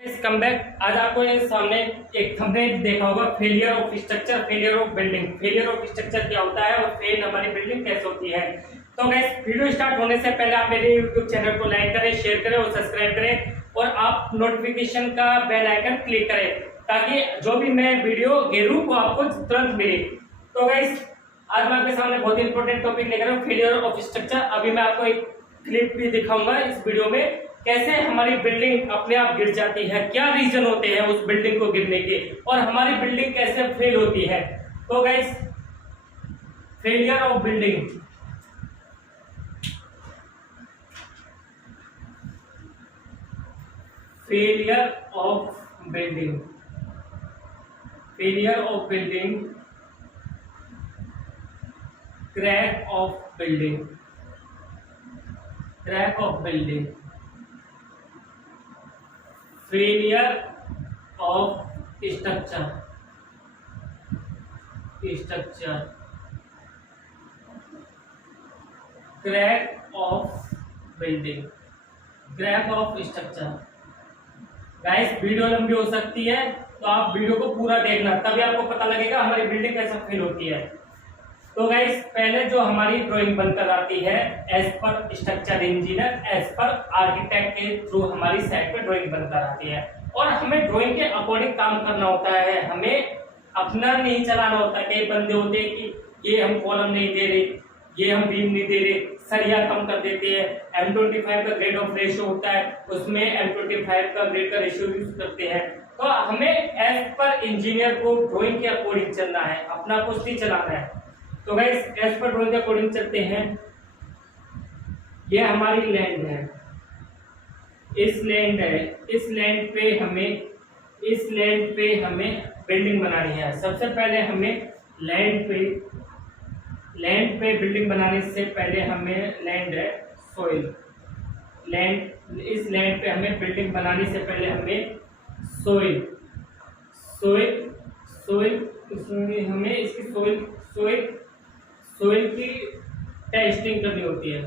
इस कमबैक आज आपको ये सामने एक थंबनेल देखा होगा, failure of structure, failure of building. Failure of structure क्या होता है और फेल हमारी बिल्डिंग कैसे होती है। तो गाइस वीडियो स्टार्ट होने से पहले आप मेरे YouTube चैनल को लाइक करें, शेयर करें और सब्सक्राइब करें और आप नोटिफिकेशन का बेल आइकन क्लिक करें ताकि जो भी मैं वीडियो घेरूं वो आपको तुरंत मिले। तो गाइस आज मैं आपके सामने बहुत इंपॉर्टेंट टॉपिक लेकर आया हूं, फेलियर ऑफ स्ट्रक्चर। अभी मैं आपको एक क्लिप भी दिखाऊंगा इस वीडियो में, कैसे हमारी बिल्डिंग अपने आप गिर जाती है, क्या रीजन होते हैं उस बिल्डिंग को गिरने के और हमारी बिल्डिंग कैसे फेल होती है। तो guys failure of building, failure of building, failure of building, crack of building, crack of building, failure of structure, structure, crack of building, crack of structure. Guys video लंबी हो सकती है तो आप वीडियो को पूरा देखना, तभी आपको पता लगेगा हमारी बिल्डिंग कैसे फेल होती है। तो गाइस पहले जो हमारी ड्राइंग बनकर आती है एज पर स्ट्रक्चर इंजीनियर, एज पर आर्किटेक्ट के थ्रू हमारी साइट पे ड्राइंग बनकर आती है और हमें ड्राइंग के अकॉर्डिंग काम करना होता है। हमें अपना नहीं चलाना होता। कई बंदे होते हैं कि ये हम कॉलम नहीं दे रहे, ये हम बीम नहीं दे रहे, सरिया कम कर देते हैं। M25 का ग्रेड ऑफ रेशियो होता है, उसमें M25 का ग्रेड का रेशियो यूज करते हैं। तो हमें एज पर इंजीनियर को ड्राइंग के अकॉर्डिंग चलना है, अपना कुछ नहीं चलाना है। तो गाइस एज पर ड्राइंग के अकॉर्डिंग चलते हैं। ये हमारी लैंड है, इस लैंड है, इस लैंड पे हमें, इस लैंड पे हमें बिल्डिंग बनानी है। सबसे पहले हमें लैंड पे बिल्डिंग बनाने से पहले हमें लैंड है सोइल, लैंड, इस लैंड पे हमें बिल्डिंग बनाने से पहले हमें सोइल, सोइल, सोइल, इसमें हमें इसकी सोइल, सोइल, सोइल की टेस्टिंग करनी होती है।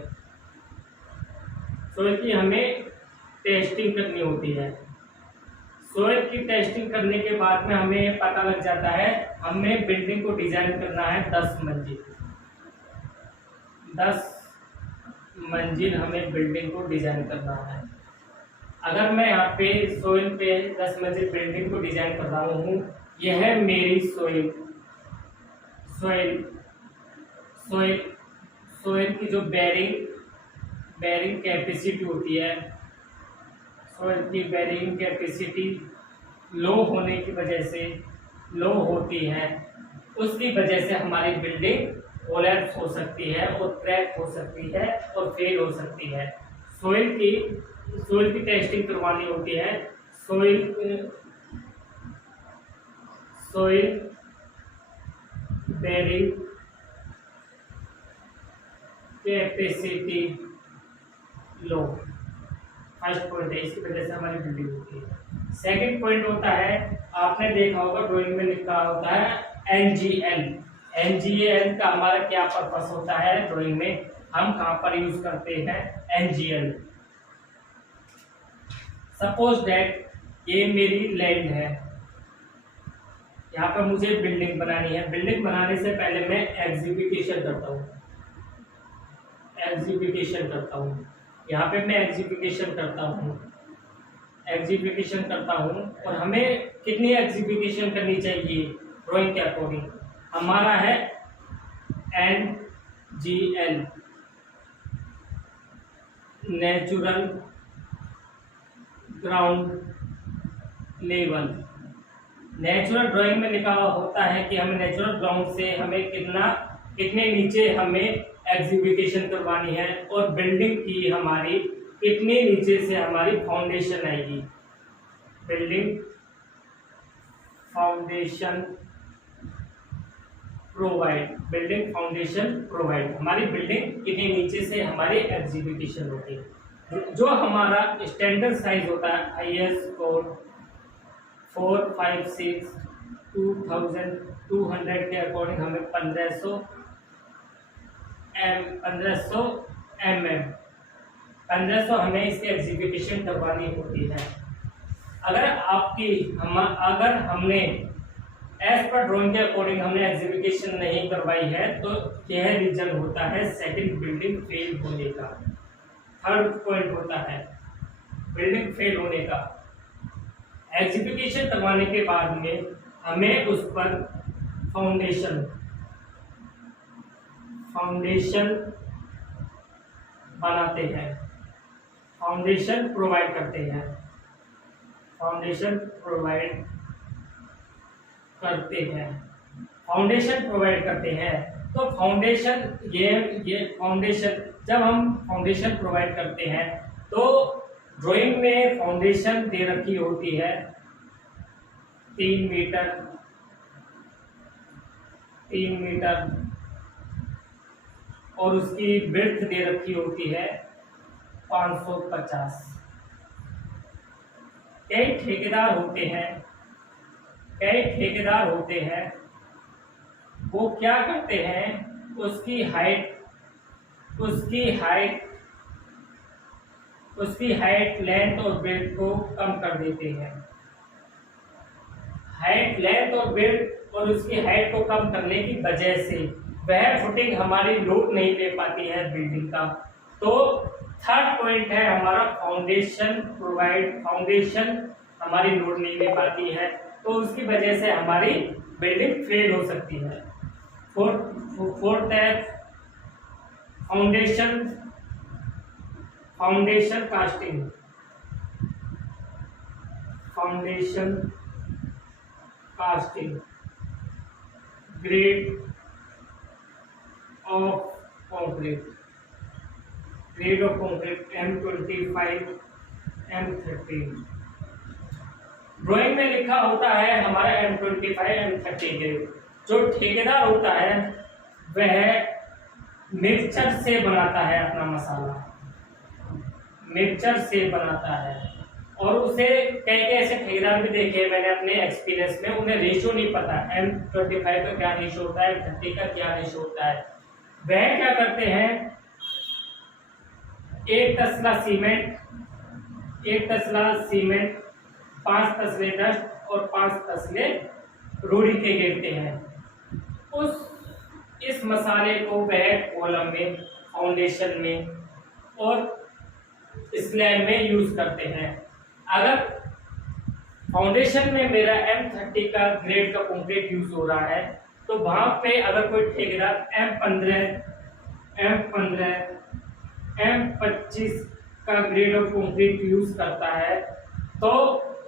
सोइल की हमें टेस्टिंग करनी होती है। सोइल की टेस्टिंग करने के बाद में हमें पता लग जाता है हमें बिल्डिंग को डिजाइन करना है 10 मंजिल, 10 मंजिल हमें बिल्डिंग को डिजाइन करना है। अगर मैं यहाँ पे सोइल पे 10 मंजिल बिल्डिंग को डिजाइन कर रहा हूँ, यह है मेरी सोइल, सोइल, सोइल, सोइल की जो बेरिंग कैपेसिटी होती है, सोइल की बेरिंग कैपेसिटी लो होने की वजह से, लो होती है, उसकी वजह से हमारी बिल्डिंग कोलैप्स हो सकती है और क्रैक हो सकती है और फेल हो सकती है। सोइल की टेस्टिंग करवानी होती है। सोइल बेरिंग कैपेसिटी लो, फर्स्ट पॉइंट है, इसकी वजह से हमारी बिल्डिंग होती है। सेकंड पॉइंट होता है, आपने देखा होगा ड्राइंग में लिखा होता है NGL। NGL का हमारा क्या पर्पस होता है, ड्राइंग में हम कहां पर यूज करते हैं NGL। सपोज दैट ये मेरी लैंड है, यहाँ पर मुझे बिल्डिंग बनानी है। बिल्डिंग बनाने से पहले मैं एग्जीक्यूशन करता हूँ, एग्जीक्यूशन करता हूँ, यहाँ पे मैं एग्जीक्यूशन करता हूँ, एग्जीक्यूशन करता हूँ। और हमें कितनी एग्जीक्यूशन करनी चाहिए ड्राइंग के अकॉर्डिंग, हमारा है NGL, natural ground level. Natural drying में लिखा होता है कि हमें नेचुरल ग्राउंड से हमें कितने नीचे हमें एग्जीक्यूशन करवानी है और बिल्डिंग की हमारी कितने नीचे से हमारी फाउंडेशन आएगी। Building foundation provide, building foundation provide, हमारी बिल्डिंग कितने नीचे से हमारी एग्जीक्यूशन होती है। जो हमारा स्टैंडर्ड साइज होता है IS कोड 456 2200 के अकॉर्डिंग हमें 1500 mm 1500 हमें इसकी एग्जीक्यूशन करवानी होती है। अगर हमने एज पर ड्राइंग के अकॉर्डिंग हमने एग्जीक्यूशन नहीं करवाई है तो यह रीजन होता है सेकंड बिल्डिंग फेल होने का। थर्ड पॉइंट होता है बिल्डिंग फेल होने का। एग्जीक्यूशन करवाने के बाद में हमें उस पर फाउंडेशन बनाते हैं, फाउंडेशन प्रोवाइड करते हैं, फाउंडेशन प्रोवाइड करते हैं। तो फाउंडेशन ये फाउंडेशन जब हम फाउंडेशन प्रोवाइड करते हैं तो ड्राइंग में फाउंडेशन दे रखी होती है 3 मीटर और उसकी विड्थ दे रखी होती है 550। कई ठेकेदार होते हैं वो क्या करते हैं, उसकी हाइट लेंथ और विड्थ को कम कर देते हैं। हाइट लेंथ और विड्थ और उसकी हाइट को कम करने की वजह से वह फुटिंग हमारी लोड नहीं ले पाती है बिल्डिंग का। तो थर्ड पॉइंट है हमारा फाउंडेशन हमारी लोड नहीं ले पाती है तो उसकी वजह से हमारी बिल्डिंग फेल हो सकती है। फोर्थ है foundation casting grade of concrete M25 M30। Drawing में लिखा होता है हमारा M25 M30 ग्रेड। जो ठेकेदार होता है वह मिक्सचर से बनाता है अपना मसाला, मिक्सचर से बनाता है। और उसे कई ऐसे ठेकेदार भी देखे मैंने अपने एक्सपीरियंस में, उन्हें रेशो नहीं पता M25 का क्या रेशो होता है, M30 का क्या रेशो होता है। वह क्या करते हैं, 1 तसला सीमेंट 5 तसले डस्ट और 5 तसले रूढ़ी के गिरते हैं। इस मसाले को वह कॉलम में, फाउंडेशन में और स्लैब में यूज करते हैं। अगर फाउंडेशन में मेरा M30 का ग्रेड का कंक्रीट यूज हो रहा है तो वहां पे अगर कोई ठेकेदार M25 का ग्रेड ऑफ कंक्रीट यूज करता है तो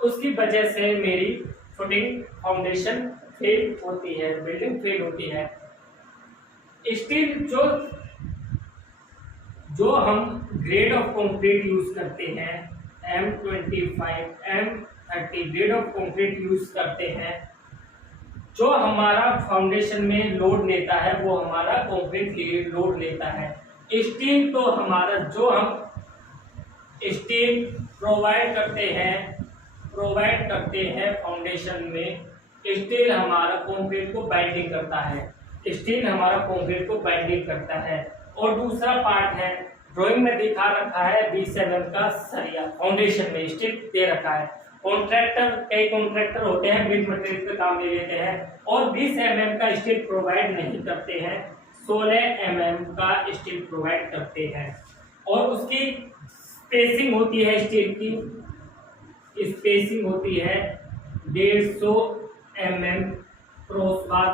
उसकी वजह से मेरी फुटिंग फाउंडेशन फेल होती है, बिल्डिंग फेल होती है। स्टील जो हम ग्रेड ऑफ कंक्रीट यूज करते हैं M25 M30 grade of concrete use करते हैं, जो हमारा फाउंडेशन में लोड लेता है वो हमारा कंक्रीट लोड लेता है। स्टील तो हमारा जो हम स्टील प्रोवाइड करते हैं फाउंडेशन में, स्टील हमारा कंक्रीट को बाइंडिंग करता है। और दूसरा पार्ट है ड्राइंग में दिखा रखा है 20 mm का सरिया फाउंडेशन में स्टील दे रखा है। कई कॉन्ट्रैक्टर होते हैं बिग मटेरियल पे काम ले लेते हैं और 20 mm का स्टील प्रोवाइड नहीं करते हैं, 16 mm का स्टील प्रोवाइड करते हैं। और उसकी स्पेसिंग होती है, स्टील की स्पेसिंग होती है 150 mm क्रॉस बार।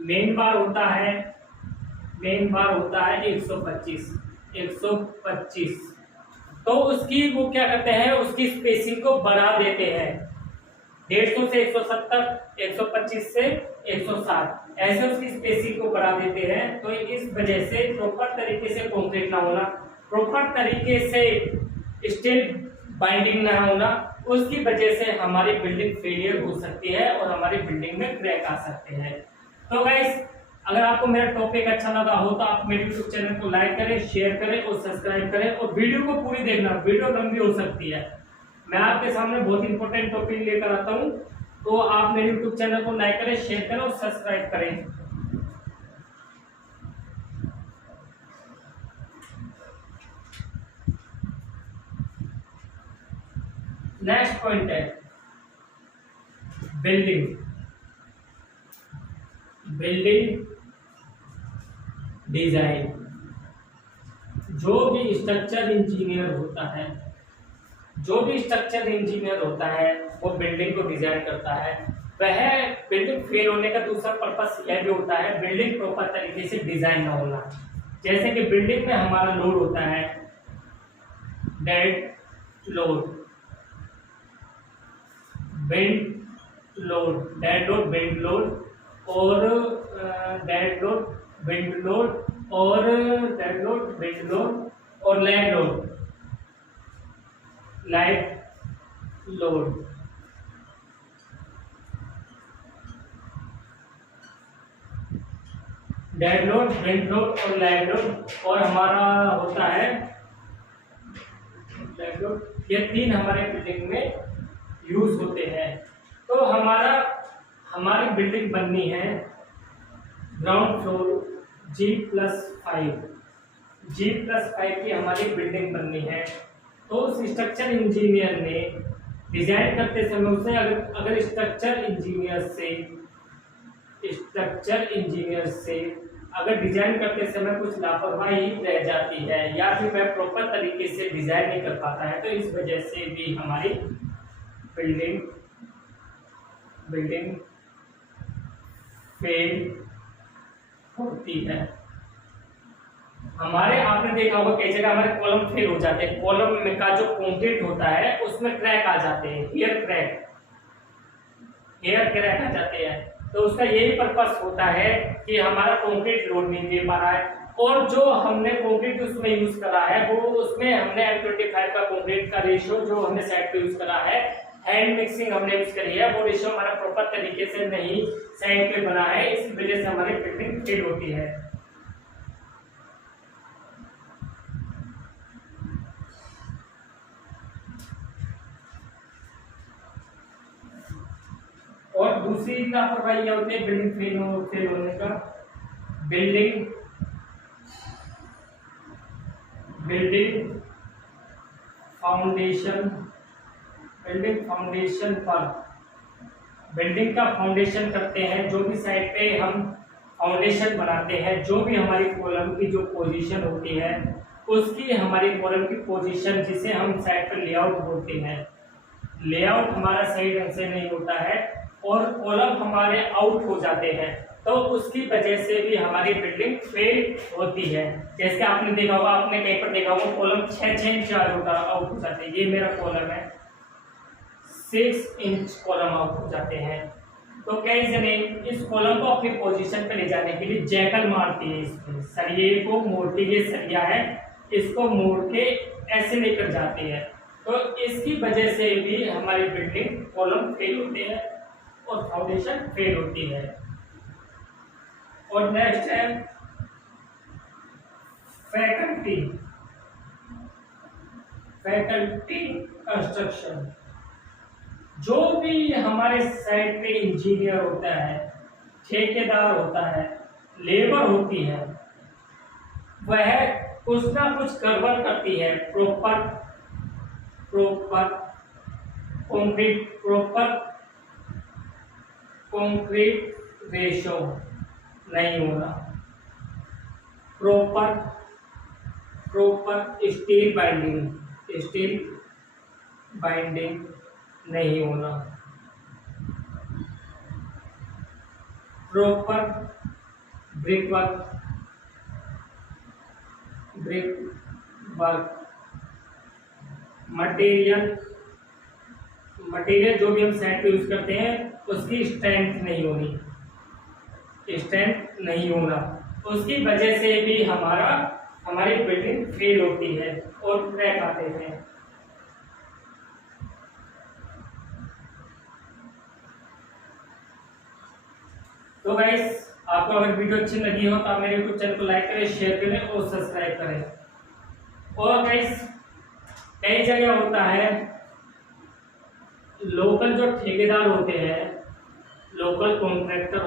मेन बार होता है 125। तो उसकी वो क्या करते हैं, उसकी स्पेसिंग को बढ़ा देते हैं 150 से 170, 125 से 160, ऐसे उसकी स्पेसिंग को बढ़ा देते हैं। तो इस वजह से प्रॉपर तरीके से कंक्रीट ना होना, प्रॉपर तरीके से स्टील बाइंडिंग ना होना, उसकी वजह से हमारी बिल्डिंग फेलियर हो सकती है और हमारी बिल्डिंग में क्रैक आ सकते हैं। तो गाइस, अगर आपको मेरा टॉपिक अच्छा लगा हो तो आप मेरे यूट्यूब चैनल को लाइक करें, शेयर करें और सब्सक्राइब करें और वीडियो को पूरी देखना, वीडियो लंबी हो सकती है। मैं आपके सामने बहुत इंपॉर्टेंट टॉपिक लेकर आता हूं, तो आप मेरे यूट्यूब चैनल को लाइक करें, शेयर करें और सब्सक्राइब करें। नेक्स्ट पॉइंट है बिल्डिंग। Building design. जो भी स्ट्रक्चर इंजीनियर होता है, जो भी स्ट्रक्चर इंजीनियर होता है वो बिल्डिंग को डिजाइन करता है। वह बिल्डिंग फेल होने का दूसरा पर्पस यह भी होता है बिल्डिंग प्रॉपर तरीके से डिजाइन ना होना। जैसे कि बिल्डिंग में हमारा लोड होता है dead load, wind load, dead load, wind load और डेड लोड, विंड लोड और डेड लोड, विंड लोड और land load, light load. Dead load, wind load और लाइट लोड और हमारा होता है लाइट लोड। ये तीन हमारे बिल्डिंग में यूज होते हैं। तो हमारी बिल्डिंग बननी है ग्राउंड फ्लोर G+5, G+5 की हमारी बिल्डिंग बननी है। तो उस स्ट्रक्चर इंजीनियर ने डिजाइन करते समय उसे अगर स्ट्रक्चर इंजीनियर से अगर डिजाइन करते समय कुछ लापरवाही रह जाती है या फिर वह प्रॉपर तरीके से डिजाइन नहीं कर पाता है तो इस वजह से भी हमारी बिल्डिंग फेल होती है। आपने देखा होगा कई जगह हमारे कॉलम फेल हो जाते हैं। कॉलम में का जो कंक्रीट होता है उसमें क्रैक आ जाते हैं, हेयर क्रैक आ जाते हैं। तो उसका यही पर्पस होता है कि हमारा कंक्रीट लोड नहीं दे पा रहा है और जो हमने कंक्रीट उसमें यूज करा है वो उसमें हमने M25 का कंक्रीट का रेशियो जो हमने साइड पे यूज करा है, हैंड मिक्सिंग हमने यूज करी है, वो रेशियो हमारा प्रॉपर तरीके से नहीं साइड पे बना है। इस वजह से हमारी बिल्डिंग फेल होती है। और दूसरी लापरवाही क्या होती है बिल्डिंग फेल होने का? बिल्डिंग फाउंडेशन पर बिल्डिंग का फाउंडेशन करते हैं। जो भी साइड पे हम फाउंडेशन बनाते हैं, जो भी हमारी कॉलम की जो पोजीशन होती है उसकी हमारी कॉलम की पोजीशन जिसे हम साइड पे लेआउट बोलते हैं, लेआउट हमारा सही ढंग से नहीं होता है और कॉलम हमारे आउट हो जाते हैं तो उसकी वजह से भी हमारी बिल्डिंग फेल होती है। जैसे आपने देखा होगा, आपने कहीं पर देखा होगा कॉलम 6 इंच आउट हो जाते हैं। ये मेरा कॉलम है, 6 इंच कॉलम आउट हो जाते हैं। तो कई जने इस कॉलम को अपनी पोजीशन पे ले जाने के लिए जैकल मारती है, इसमें सरिये को मोड़ के, ये सरिया है इसको मोड़ के ऐसे लेकर जाती है। तो इसकी वजह से भी हमारी बिल्डिंग कॉलम फेल होते हैं और फाउंडेशन फेल होती है। और नेक्स्ट है फैकल्टी कंस्ट्रक्शन। जो भी हमारे साइड पे इंजीनियर होता है, ठेकेदार होता है, लेबर होती है, वह कुछ ना कुछ गड़बड़ करती है। प्रॉपर कंक्रीट रेशो नहीं होना, प्रॉपर स्टील बाइंडिंग नहीं होना, प्रॉपर ब्रिक वर्क मटेरियल जो भी हम साइड पे यूज करते हैं उसकी स्ट्रेंथ नहीं होना, उसकी वजह से भी हमारी बिल्डिंग फेल होती है और क्रैक आते हैं। तो गाइस, आपको अगर वीडियो अच्छी लगी हो तो आप मेरे यूट्यूब चैनल को लाइक करें, शेयर करें और सब्सक्राइब करें। और गाइस, कई जगह होता है लोकल जो ठेकेदार होते हैं, लोकल कॉन्ट्रैक्टर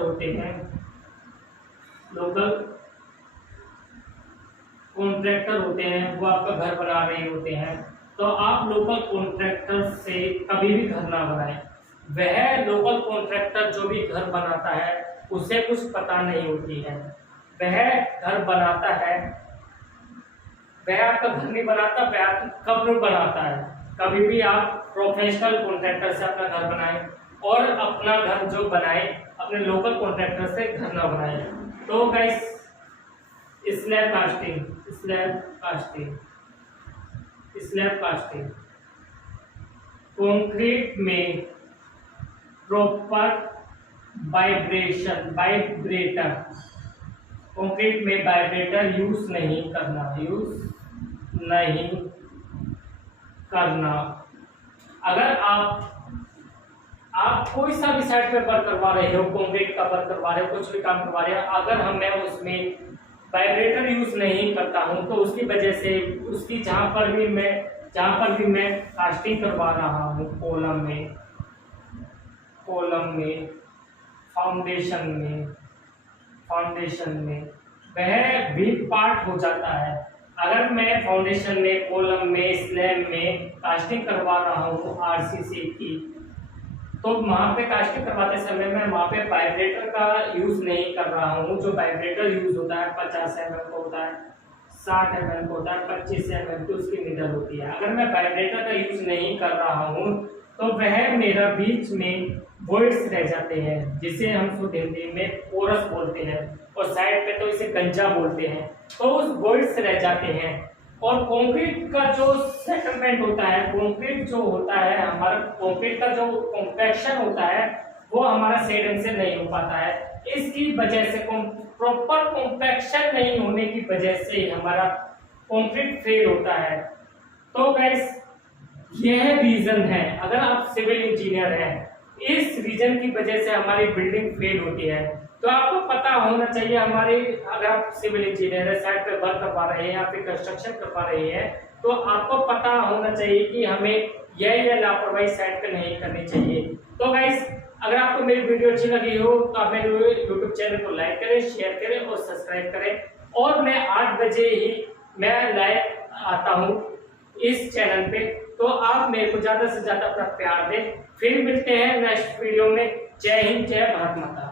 होते हैं, वो आपका घर बना रहे होते हैं तो आप लोकल कॉन्ट्रैक्टर से कभी भी घर ना बनाएं। वह लोकल कॉन्ट्रैक्टर जो भी घर बनाता है उसे कुछ पता नहीं होती है। वह घर बनाता है, वह आपका घर नहीं बनाता, वह आपकी कब्र बनाता है। कभी भी आप प्रोफेशनल कॉन्ट्रैक्टर से अपना घर बनाएं और अपना घर जो बनाए अपने लोकल कॉन्ट्रैक्टर से घर ना बनाए। तो गाइस स्लैब कास्टिंग, कंक्रीट में प्रॉपर कंक्रीट में वाइब्रेटर यूज नहीं करना। अगर आप कोई सा भी साइड पे वर्क करवा रहे हो, कंक्रीट का वर्क करवा रहे हो, कुछ भी काम करवा रहे हो, अगर मैं उसमें वाइब्रेटर यूज नहीं करता हूं तो उसकी वजह से उसकी जहां पर भी मैं कास्टिंग करवा रहा हूं, कॉलम में फाउंडेशन में वह वीक पार्ट हो जाता है। अगर मैं फाउंडेशन में, कॉलम में, स्लैब में कास्टिंग करवा रहा हूँ आरसीसी की, तो वहां पे कास्टिंग करवाते समय मैं वहां पे वाइब्रेटर का यूज नहीं कर रहा हूँ। जो वाइब्रेटर यूज होता है 50 mm का होता है, 60 mm का होता है, 25 mm की उसकी निडल होती है। अगर मैं वाइब्रेटर का यूज नहीं कर रहा हूँ तो वह मेरा बीच में वॉइड्स रह जाते हैं, जिसे हम शुद्ध हिंदी में पोरस बोलते हैं और साइड पे तो इसे गंजा बोलते हैं। तो उस वॉइड्स रह जाते हैं। और कंक्रीट का जो सेटलमेंट होता है, कंक्रीट जो होता है हमारा, कंक्रीट का जो कॉम्पैक्शन होता है वो हमारा सही ढंग से नहीं हो पाता है। इसकी वजह से प्रॉपर कॉम्पैक्शन नहीं होने की वजह से हमारा कंक्रीट फेल होता है। तो गाइस यह रीजन है, अगर आप सिविल इंजीनियर हैं, इस रीजन की वजह से हमारी बिल्डिंग फेल होती है। तो आपको पता होना चाहिए अगर आप सिविल इंजीनियर है, साइट पे वर्क करवा रहे हैं या फिर कंस्ट्रक्शन करवा रहे हैं, तो आपको पता होना चाहिए कि हमें यह लापरवाही साइट पे नहीं करनी चाहिए। तो गाइस अगर आपको मेरी वीडियो अच्छी लगी हो तो आप मेरे यूट्यूब चैनल को लाइक करें, शेयर करें और सब्सक्राइब करें। और मैं 8 बजे ही मैं लाइव आता हूँ इस चैनल पे, तो आप मेरे को ज्यादा से ज्यादा अपना प्यार दें। फिर मिलते हैं नेक्स्ट वीडियो में। जय हिंद, जय भारत माता।